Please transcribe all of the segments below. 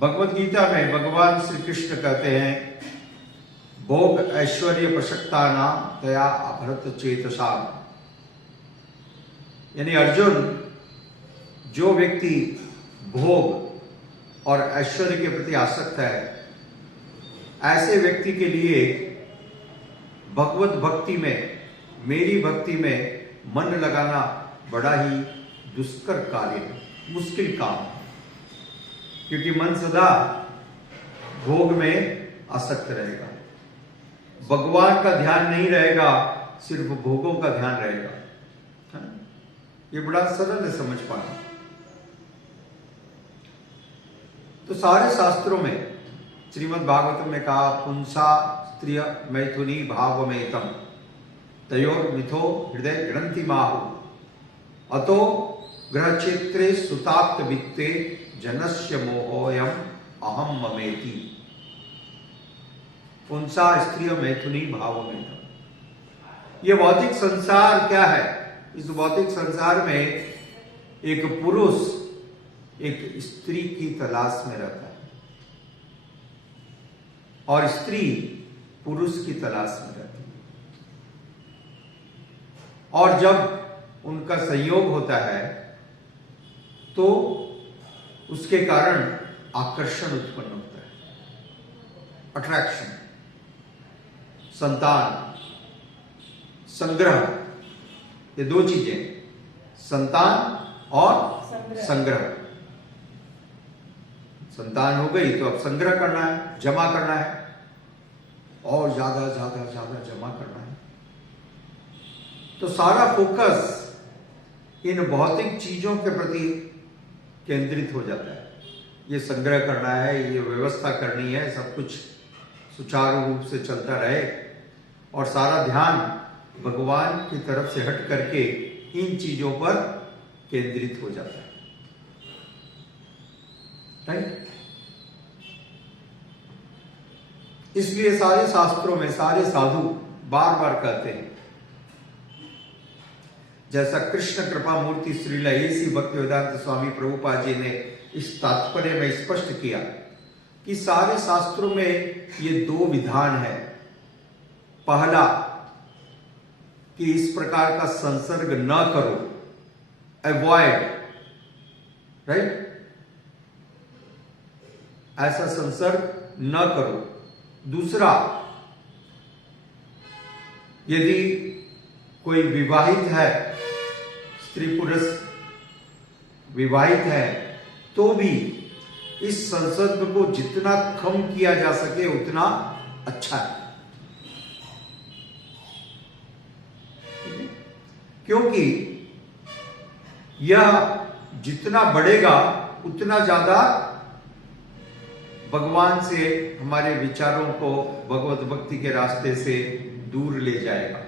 भगवत गीता में भगवान श्री कृष्ण कहते हैं, भोग ऐश्वर्य प्रशक्ता नाम तया अभरत चेतसा। यानी अर्जुन, जो व्यक्ति भोग और ऐश्वर्य के प्रति आसक्त है, ऐसे व्यक्ति के लिए भगवत भक्ति में, मेरी भक्ति में मन लगाना बड़ा ही दुष्कर कार्य है, मुश्किल काम है। क्योंकि मन सदा भोग में आसक्त रहेगा, भगवान का ध्यान नहीं रहेगा, सिर्फ भोगों का ध्यान रहेगा। ये बड़ा सरल है समझ पाना। तो सारे शास्त्रों में, श्रीमद् भागवतम में कहा, पुंसा स्त्रिय मैथुनी भावमेतम तयोर मिथो हृदय ग्रंथि माहु अतो ग्रह क्षेत्रे सुताप्त वित्ते जनस्य मोहोयम अहम ममेति। पुंसा स्त्रिय मैथुनी भावमेतम। ये भौतिक संसार क्या है? इस भौतिक संसार में एक पुरुष एक स्त्री की तलाश में रहता है और स्त्री पुरुष की तलाश में रहती है, और जब उनका संयोग होता है तो उसके कारण आकर्षण उत्पन्न होता है, अट्रैक्शन, संतान, संग्रह। ये दो चीजें, संतान और संग्रह। संतान हो गई तो अब संग्रह करना है, जमा करना है, और ज्यादा ज्यादा ज्यादा जमा करना है। तो सारा फोकस इन भौतिक चीजों के प्रति केंद्रित हो जाता है। ये संग्रह करना है, ये व्यवस्था करनी है, सब कुछ सुचारू रूप से चलता रहे, और सारा ध्यान भगवान की तरफ से हट करके इन चीजों पर केंद्रित हो जाता है। राइट? इसलिए सारे शास्त्रों में सारे साधु बार बार कहते हैं, जैसा कृष्ण कृपा मूर्ति श्रील एसी भक्तिवेदांत स्वामी प्रभुपाद जी ने इस तात्पर्य में स्पष्ट किया कि सारे शास्त्रों में ये दो विधान है। पहला कि इस प्रकार का संसर्ग न करो, अवॉइड, राइट, ऐसा संसर्ग न करो। दूसरा, यदि कोई विवाहित है, स्त्री पुरुष विवाहित है, तो भी इस संसर्ग को जितना कम किया जा सके उतना अच्छा है। क्योंकि यह जितना बढ़ेगा उतना ज्यादा भगवान से, हमारे विचारों को भगवत भक्ति के रास्ते से दूर ले जाएगा।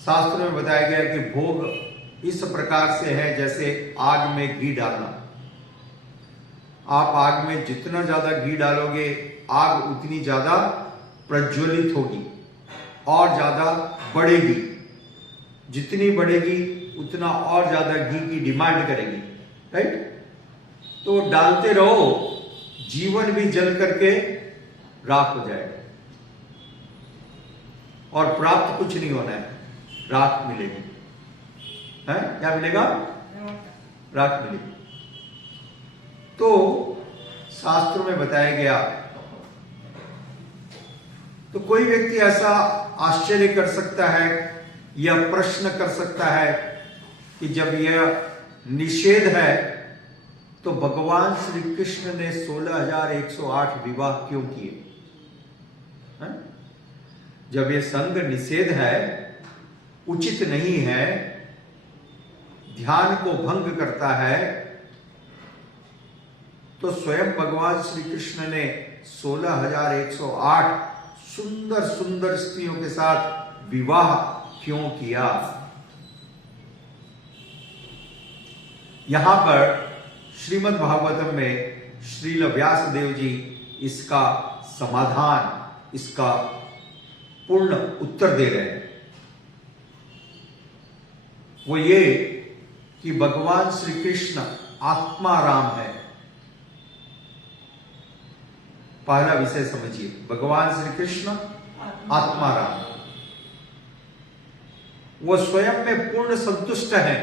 शास्त्र में बताया गया कि भोग इस प्रकार से है जैसे आग में घी डालना। आप आग में जितना ज्यादा घी डालोगे, आग उतनी ज्यादा प्रज्वलित होगी और ज्यादा बढ़ेगी। जितनी बढ़ेगी उतना और ज्यादा घी की डिमांड करेगी, राइट? तो डालते रहो, जीवन भी जल करके राख हो जाएगा, और प्राप्त कुछ नहीं होना है, राख मिलेगी। है? क्या मिलेगा? राख मिलेगी। तो शास्त्रों में बताया गया। तो कोई व्यक्ति ऐसा आश्चर्य कर सकता है या प्रश्न कर सकता है कि जब यह निषेध है तो भगवान श्री कृष्ण ने 16,108 विवाह क्यों किए? जब यह संग निषेध है, उचित नहीं है, ध्यान को भंग करता है, तो स्वयं भगवान श्री कृष्ण ने 16,108 सुंदर सुंदर स्त्रियों के साथ विवाह क्यों किया? यहां पर श्रीमद् भागवतम में श्रील व्यास देव जी इसका समाधान, इसका पूर्ण उत्तर दे रहे हैं। वो ये कि भगवान श्री कृष्ण आत्मा राम है, पहला विषय समझिए, भगवान श्री कृष्ण आत्माराम, वो स्वयं में पूर्ण संतुष्ट है।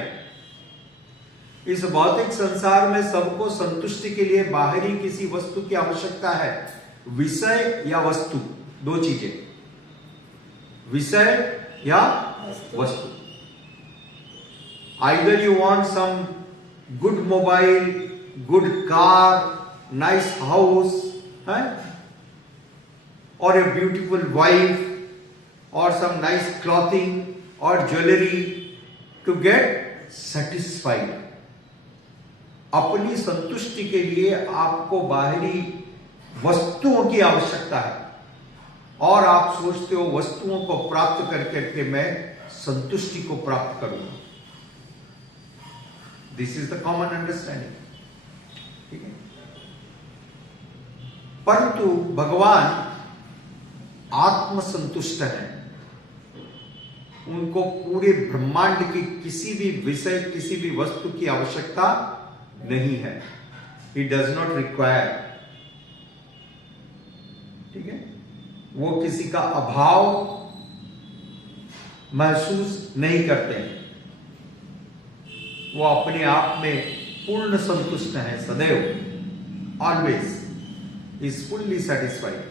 इस भौतिक संसार में सबको संतुष्टि के लिए बाहरी किसी वस्तु की आवश्यकता है। विषय या वस्तु, दो चीजें, विषय या वस्तु। Either you want some good mobile, good car, nice house, है, और ए ब्यूटीफुल वाइफ, और सम नाइस क्लॉथिंग और ज्वेलरी टू गेट सेटिस्फाइड। अपनी संतुष्टि के लिए आपको बाहरी वस्तुओं की आवश्यकता है, और आप सोचते हो वस्तुओं को प्राप्त करके मैं संतुष्टि को प्राप्त करूंगा। This is the common understanding, ठीक है। परंतु भगवान आत्मसंतुष्ट है, उनको पूरे ब्रह्मांड की किसी भी विषय, किसी भी वस्तु की आवश्यकता नहीं है। ही डज नॉट रिक्वायर, ठीक है। वो किसी का अभाव महसूस नहीं करते हैं, वो अपने आप में पूर्ण संतुष्ट है सदैव, ऑलवेज इज फुल्ली सेटिस्फाइड।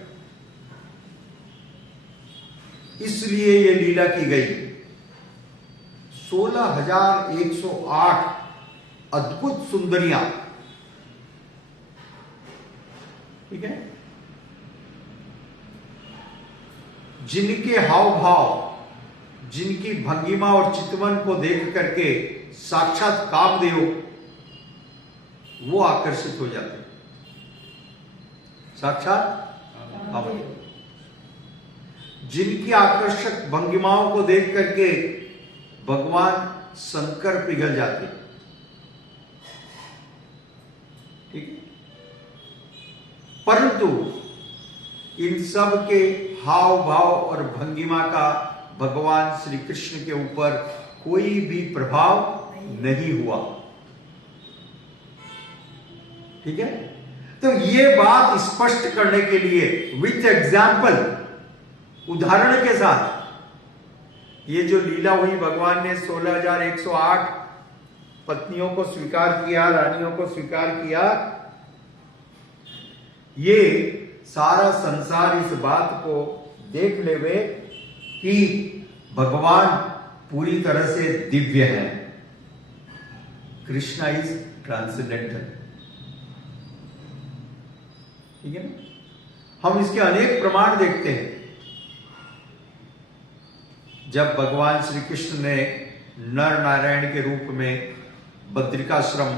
इसलिए ये लीला की गई। 16,108 अद्भुत सुंदरियां, ठीक है, जिनके हाव भाव, जिनकी भंगिमा और चितवन को देख करके साक्षात कामदेव वो आकर्षित हो जाते हैं, साक्षात कामदेव। जिनकी आकर्षक भंगिमाओं को देख करके भगवान शंकर पिघल जाते, ठीक है। परंतु इन सब के हाव भाव और भंगिमा का भगवान श्री कृष्ण के ऊपर कोई भी प्रभाव नहीं हुआ, ठीक है। तो ये बात स्पष्ट करने के लिए विथ एग्जाम्पल, उदाहरण के साथ, ये जो लीला हुई, भगवान ने 16,108 पत्नियों को स्वीकार किया, रानियों को स्वीकार किया, ये सारा संसार इस बात को देख लेवे कि भगवान पूरी तरह से दिव्य है। कृष्णा इज ट्रांसेंडेंटल, ठीक है ना। हम इसके अनेक प्रमाण देखते हैं। जब भगवान श्री कृष्ण ने नर नारायण के रूप में बद्रिकाश्रम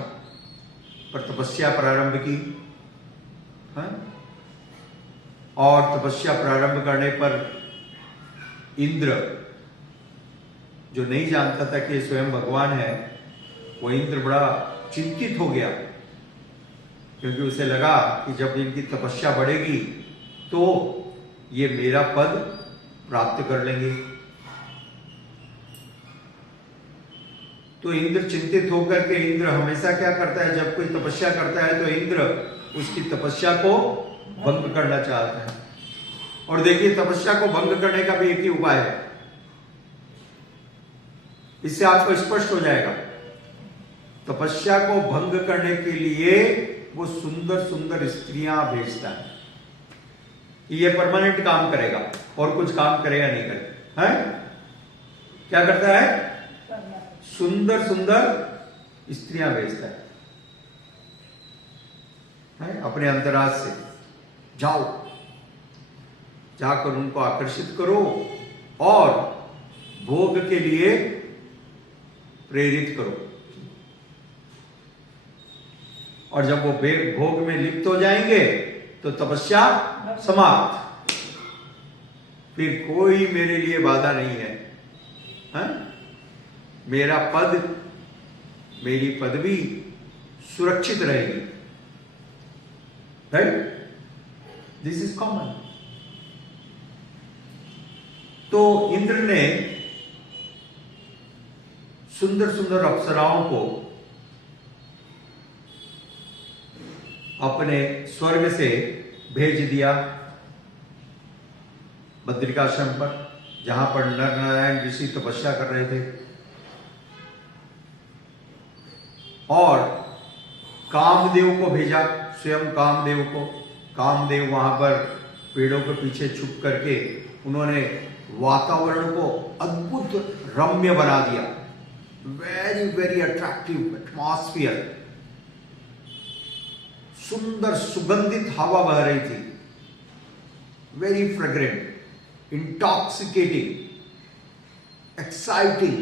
पर तपस्या प्रारंभ की, है? और तपस्या प्रारंभ करने पर इंद्र, जो नहीं जानता था कि स्वयं भगवान है, वो इंद्र बड़ा चिंतित हो गया, क्योंकि उसे लगा कि जब इनकी तपस्या बढ़ेगी तो ये मेरा पद प्राप्त कर लेंगे। तो इंद्र चिंतित होकर के, इंद्र हमेशा क्या करता है, जब कोई तपस्या करता है तो इंद्र उसकी तपस्या को भंग करना चाहता है। और देखिए, तपस्या को भंग करने का भी एक ही उपाय है, इससे आपको स्पष्ट हो जाएगा। तपस्या को भंग करने के लिए वो सुंदर सुंदर स्त्रियां भेजता है, ये परमानेंट काम करेगा और कुछ काम करेगा नहीं करेगा, है? क्या करता है? सुंदर सुंदर स्त्रियां भेजता है अपने अंतराज से। जाओ, जाकर उनको आकर्षित करो और भोग के लिए प्रेरित करो। और जब वो भोग में लिप्त हो जाएंगे तो तपस्या समाप्त, फिर कोई मेरे लिए बाधा नहीं है, है? मेरा पद, मेरी पदवी सुरक्षित रहेगी, राइट? This is common. तो इंद्र ने सुंदर सुंदर अप्सराओं को अपने स्वर्ग से भेज दिया बद्रिकाश्रम पर, जहां पर नर नारायण ऋषि तपस्या कर रहे थे। और कामदेव को भेजा, स्वयं कामदेव को। कामदेव वहां पर पेड़ों के पीछे छुप करके उन्होंने वातावरण को अद्भुत रम्य बना दिया। वेरी वेरी अट्रैक्टिव एटमॉस्फियर, सुंदर सुगंधित हवा बह रही थी, वेरी फ्रेग्रेंट, इंटॉक्सिकेटिंग, एक्साइटिंग,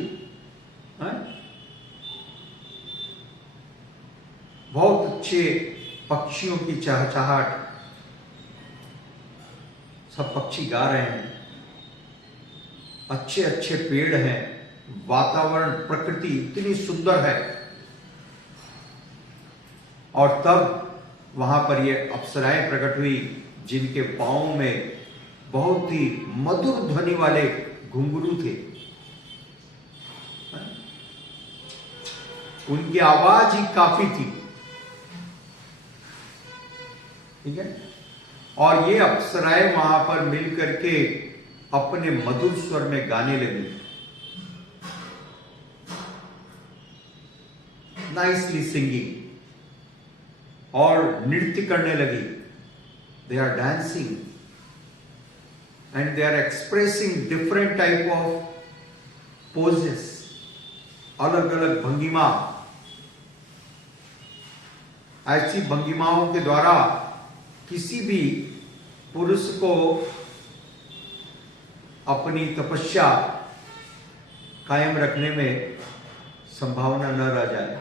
बहुत अच्छे पक्षियों की चहचहाट, सब पक्षी गा रहे हैं, अच्छे अच्छे पेड़ हैं, वातावरण प्रकृति इतनी सुंदर है। और तब वहां पर ये अप्सराएं प्रकट हुई, जिनके पांव में बहुत ही मधुर ध्वनि वाले घुंघरू थे। उनकी आवाज ही काफी थी, ठीक है। और ये अप्सराएं वहां पर मिल करके अपने मधुर स्वर में गाने लगी, नाइसली सिंगिंग, और नृत्य करने लगी। They are dancing and they are expressing different type of poses, अलग अलग भंगिमा। ऐसी भंगिमाओं के द्वारा किसी भी पुरुष को अपनी तपस्या कायम रखने में संभावना न रह जाए।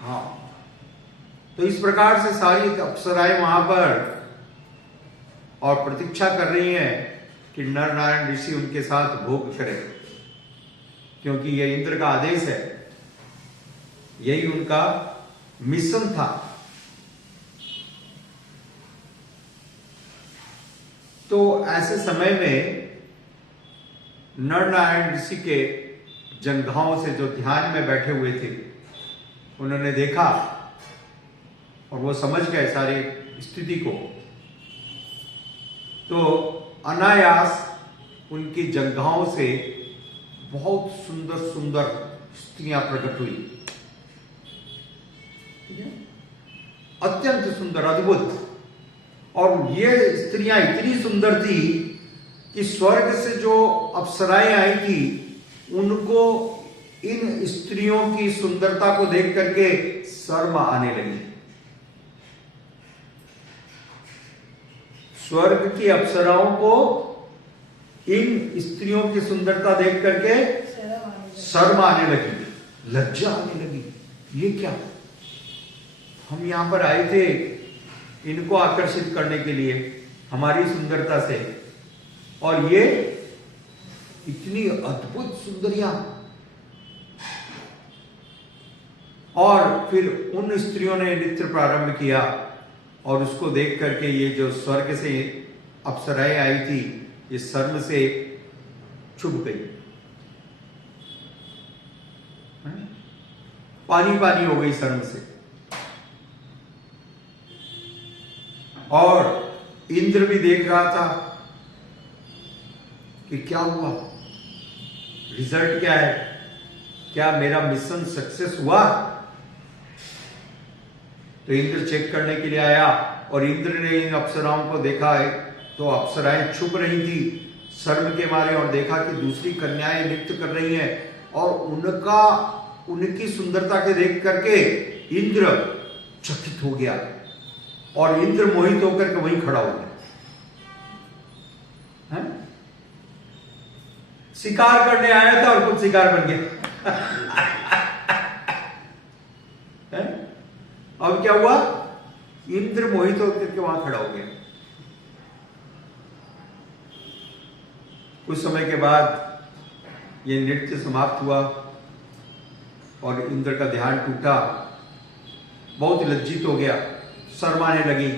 हाँ, तो इस प्रकार से सारी अप्सराएं वहां पर और प्रतीक्षा कर रही हैं कि नर नारायण ऋषि उनके साथ भोग करें, क्योंकि यह इंद्र का आदेश है, यही उनका मिशन था। तो ऐसे समय में नर नारायण ऋषि के जंघाओं से जो ध्यान में बैठे हुए थे, उन्होंने देखा और वो समझ गए सारी स्थिति को। तो अनायास उनकी जंघाओं से बहुत सुंदर सुंदर स्त्रियां प्रकट हुई, अत्यंत सुंदर, अद्भुत। और ये स्त्रियां इतनी सुंदर थी कि स्वर्ग से जो अप्सराएं आई थी, उनको इन स्त्रियों की सुंदरता को देख करके शर्म आने लगी। स्वर्ग की अप्सराओं को इन स्त्रियों की सुंदरता देख करके शर्म आने लगी, लज्जा आने लगी। ये क्या, हम यहां पर आए थे इनको आकर्षित करने के लिए हमारी सुंदरता से, और ये इतनी अद्भुत सुंदरियां। और फिर उन स्त्रियों ने नृत्य प्रारंभ किया, और उसको देख करके ये जो स्वर्ग से अप्सराएं आई थी, ये शर्म से छुप गई, पानी पानी हो गई शर्म से। और इंद्र भी देख रहा था कि क्या हुआ, रिजल्ट क्या है, क्या मेरा मिशन सक्सेस हुआ। तो इंद्र चेक करने के लिए आया, और इंद्र ने इन अप्सराओं को देखा है, तो अप्सराएं छुप रही थी शर्म के मारे, और देखा कि दूसरी कन्याएं नृत्य कर रही हैं, और उनकी सुंदरता के देख करके इंद्र चकित हो गया, और इंद्र मोहित होकर के वहीं खड़ा हो गया। शिकार करने आया था और खुद शिकार बन गया। अब क्या हुआ, इंद्र मोहित होकर के वहां खड़ा हो गया। कुछ समय के बाद ये नृत्य समाप्त हुआ और इंद्र का ध्यान टूटा, बहुत लज्जित हो गया, शर्माने लगी,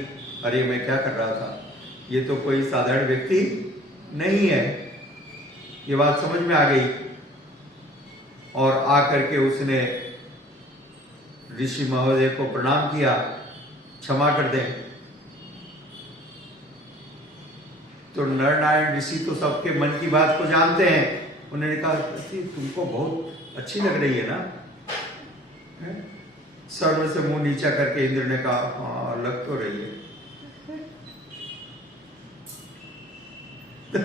अरे मैं क्या कर रहा था, ये तो कोई साधारण व्यक्ति नहीं है। ये बात समझ में आ गई, और आकर के उसने ऋषि महोदय को प्रणाम किया क्षमा कर दें। तो नरनारायण ऋषि तो सबके मन की बात को जानते हैं। उन्होंने कहा तुमको बहुत अच्छी लग रही है ना। सर्व से मुंह नीचा करके इंद्र ने कहा हाँ लग तो रही है। तो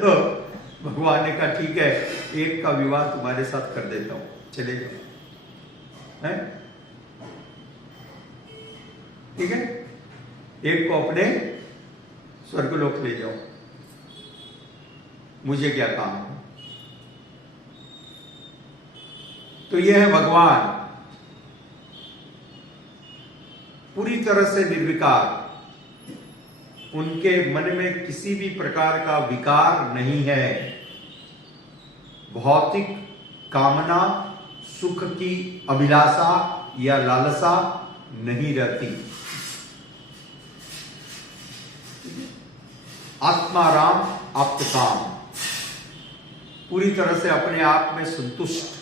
भगवान ने कहा ठीक है, एक का विवाह तुम्हारे साथ कर देता हूं, चले जाओ। हैं? ठीक है, एक को अपने स्वर्गलोक ले जाओ, मुझे क्या काम है। तो यह है भगवान, पूरी तरह से निर्विकार। उनके मन में किसी भी प्रकार का विकार नहीं है। भौतिक कामना, सुख की अभिलाषा या लालसा नहीं रहती। आत्माराम आप्तकाम, पूरी तरह से अपने आप में संतुष्ट।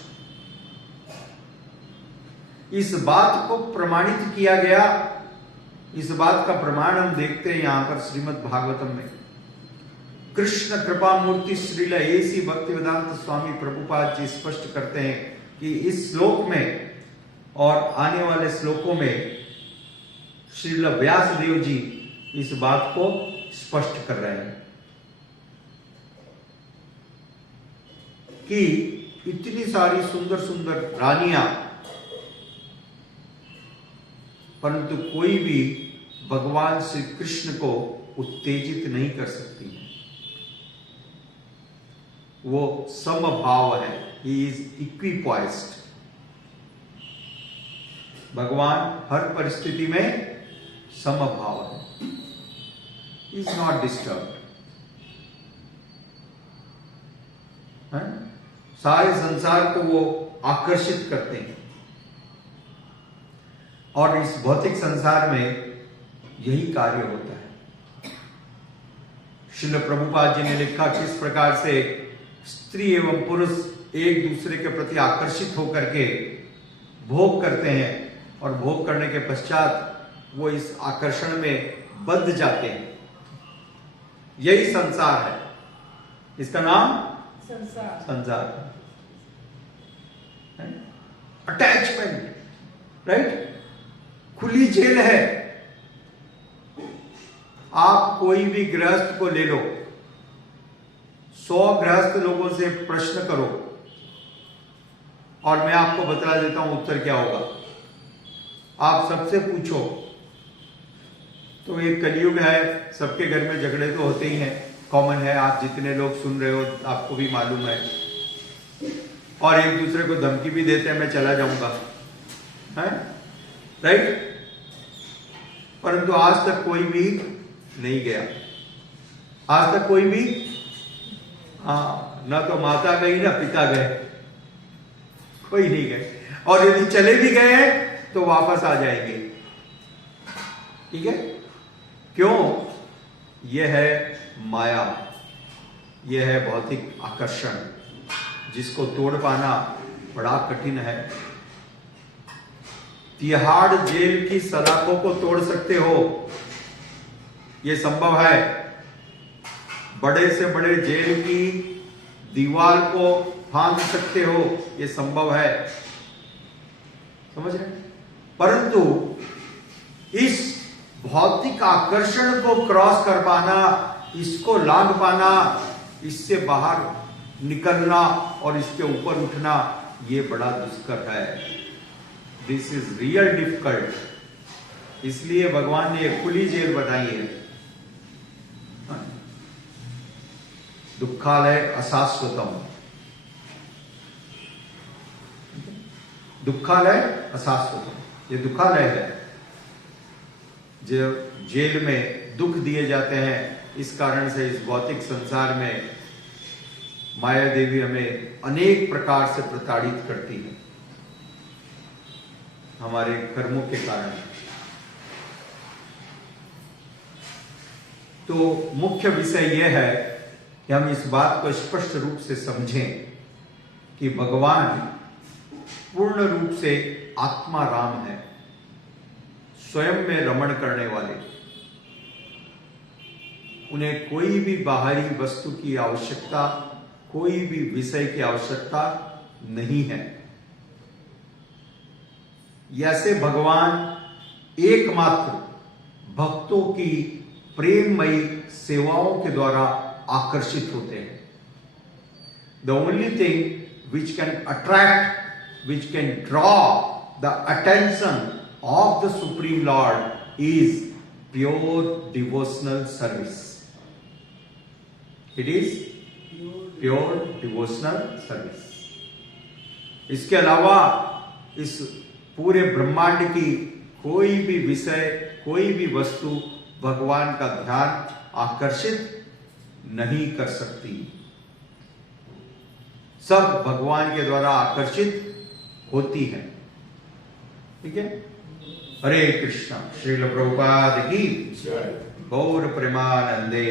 इस बात को प्रमाणित किया गया। इस बात का प्रमाण हम देखते हैं यहां पर श्रीमद् भागवतम में। कृष्ण कृपा मूर्ति श्रील ऐसी भक्तिवेदांत स्वामी प्रभुपाद जी स्पष्ट करते हैं कि इस श्लोक में और आने वाले श्लोकों में श्रील व्यास देव जी इस बात को स्पष्ट कर रहे हैं कि इतनी सारी सुंदर सुंदर रानियां, परंतु कोई भी भगवान श्री कृष्ण को उत्तेजित नहीं कर सकती है। वो समभाव है, ही इज इक्विपॉइस्ड। भगवान हर परिस्थिति में समभाव है, इज नॉट डिस्टर्ब्ड। सारे संसार को वो आकर्षित करते हैं और इस भौतिक संसार में यही कार्य होता है। श्रील प्रभुपाद जी ने लिखा किस प्रकार से स्त्री एवं पुरुष एक दूसरे के प्रति आकर्षित होकर के भोग करते हैं और भोग करने के पश्चात वो इस आकर्षण में बंध जाते हैं। यही संसार है, इसका नाम संसार है। Attachment, right? खुली जेल है। आप कोई भी गृहस्थ को ले लो, 100 गृहस्थ लोगों से प्रश्न करो और मैं आपको बता देता हूं उत्तर क्या होगा। आप सबसे पूछो तो ये कलयुग है, सबके घर में झगड़े तो होते ही हैं, कॉमन है। आप जितने लोग सुन रहे हो आपको भी मालूम है, और एक दूसरे को धमकी भी देते हैं मैं चला जाऊंगा, है राइट? परंतु आज तक कोई भी नहीं गया, आज तक कोई भी ना तो माता गई ना पिता गए, कोई नहीं गए। और यदि चले भी गए हैं तो वापस आ जाएंगे। ठीक है, क्यों? यह है माया, यह है भौतिक आकर्षण, जिसको तोड़ पाना बड़ा कठिन है। तिहाड़ जेल की सलाखों को तोड़ सकते हो, यह संभव है। बड़े से बड़े जेल की दीवार को फांद सकते हो, यह संभव है। समझ रहे? परंतु इस भौतिक आकर्षण को क्रॉस कर पाना, इसको लांघ पाना, इससे बाहर निकलना और इसके ऊपर उठना, यह बड़ा दुष्कर है। This is real difficult. इसलिए भगवान ने एक खुली जेल बताई है। दुखालय अशाश्वतम, दुखालय अशाश्वतम, ये दुखालय है। जो जेल में दुख दिए जाते हैं, इस कारण से इस भौतिक संसार में माया देवी हमें अनेक प्रकार से प्रताड़ित करती है, हमारे कर्मों के कारण। तो मुख्य विषय यह है कि हम इस बात को स्पष्ट रूप से समझें कि भगवान पूर्ण रूप से आत्मा राम है, स्वयं में रमण करने वाले, उन्हें कोई भी बाहरी वस्तु की आवश्यकता, कोई भी विषय की आवश्यकता नहीं है। ऐसे भगवान एकमात्र भक्तों की प्रेममयी सेवाओं के द्वारा आकर्षित होते हैं। The only thing which can attract, which can draw the attention of the supreme Lord is pure devotional service. It is pure devotional service. इसके अलावा इस पूरे ब्रह्मांड की कोई भी विषय, कोई भी वस्तु भगवान का ध्यान आकर्षित नहीं कर सकती। सब भगवान के द्वारा आकर्षित होती है। ठीक है। हरे कृष्णा। श्रील प्रभुपाद की गौर प्रेमानंदे।